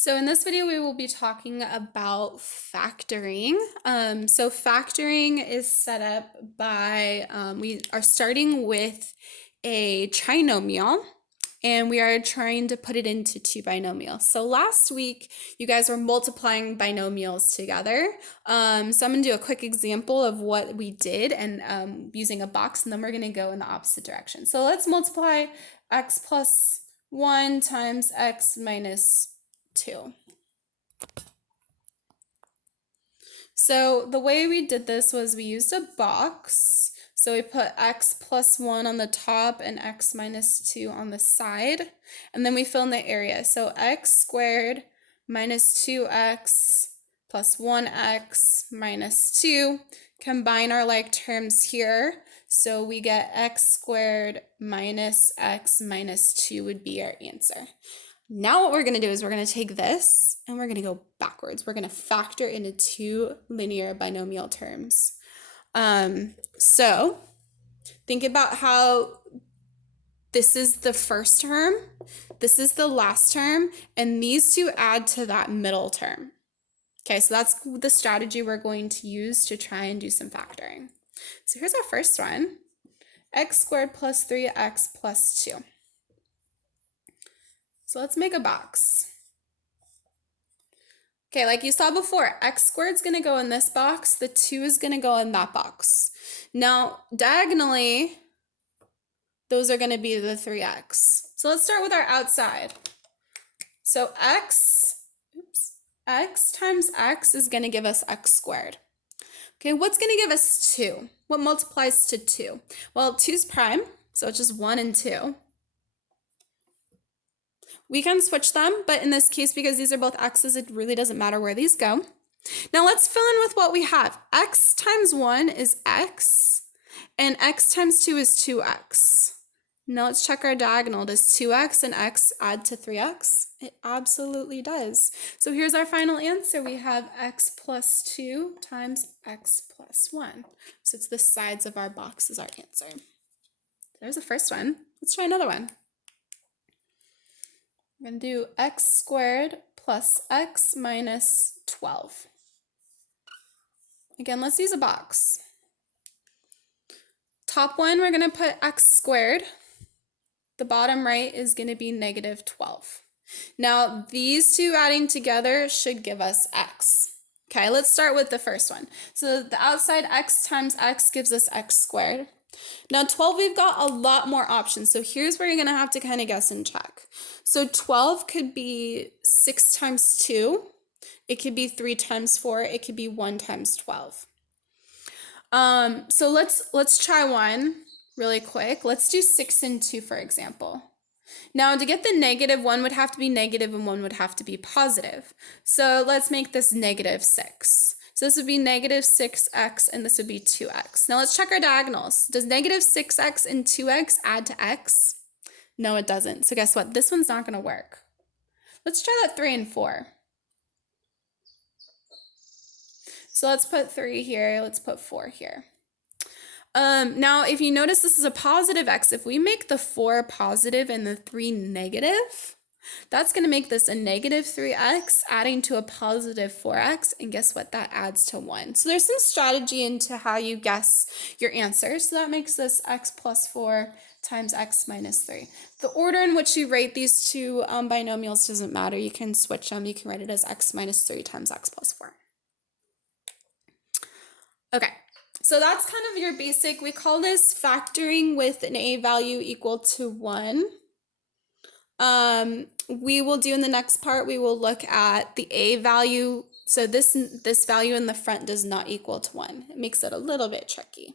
So in this video, we will be talking about factoring. So factoring is set up by, we are starting with a trinomial and we are trying to put it into two binomials. So last week, you guys were multiplying binomials together. So I'm gonna do a quick example of what we did and using a box, and then we're gonna go in the opposite direction. So let's multiply x plus 1 times x minus 2. So the way we did this was we used a box. So we put x plus 1 on the top and x minus 2 on the side. And then we fill in the area. So x squared minus 2x plus 1x minus 2. Combine our like terms here. So we get x squared minus x minus 2 would be our answer. Now what we're going to do is we're going to take this and we're going to go backwards. We're going to factor into two linear binomial terms. So think about how this is the first term, this is the last term, and these two add to that middle term. Okay, so that's the strategy we're going to use to try and do some factoring. So here's our first one, x squared plus 3x plus 2. So let's make a box. Okay, like you saw before, x squared is going to go in this box, the 2 is going to go in that box. Now, diagonally, those are going to be the 3x. So let's start with our outside. So x times x is going to give us x squared. Okay, what's going to give us 2? What multiplies to 2? Well, 2 is prime, so it's just 1 and 2. We can switch them, but in this case, because these are both x's, it really doesn't matter where these go. Now let's fill in with what we have. X times 1 is x, and x times 2 is 2x. Now let's check our diagonal. Does 2x and x add to 3x? It absolutely does. So here's our final answer. We have x plus 2 times x plus 1. So it's the sides of our box is our answer. There's the first one. Let's try another one. We're going to do x squared plus x minus 12. Again, let's use a box. Top one, we're going to put x squared. The bottom right is going to be negative 12. Now, these two adding together should give us x. Okay, let's start with the first one. So the outside x times x gives us x squared. Now 12, we've got a lot more options. So here's where you're going to have to kind of guess and check. So 12 could be 6 times 2. It could be 3 times 4. It could be 1 times 12. So let's try one really quick. Let's do 6 and 2, for example. Now to get the negative, one would have to be negative and one would have to be positive. So let's make this negative 6. So this would be negative 6x and this would be 2x. Now let's check our diagonals. Does negative 6x and 2x add to x? No, it doesn't. So guess what? This one's not going to work. Let's try that 3 and 4. So let's put 3 here. Let's put 4 here. Now, if you notice this is a positive x, if we make the 4 positive and the 3 negative, that's going to make this a negative 3x adding to a positive 4x, and guess what? That adds to 1. So there's some strategy into how you guess your answer. So that makes this x plus 4 times x minus 3. The order in which you write these two binomials doesn't matter. You can switch them. You can write it as x minus 3 times x plus 4. Okay. So that's kind of your basic, we call this factoring with an a value equal to 1. We will do in the next part, we will look at the a value. So this value in the front does not equal to 1. It makes it a little bit tricky.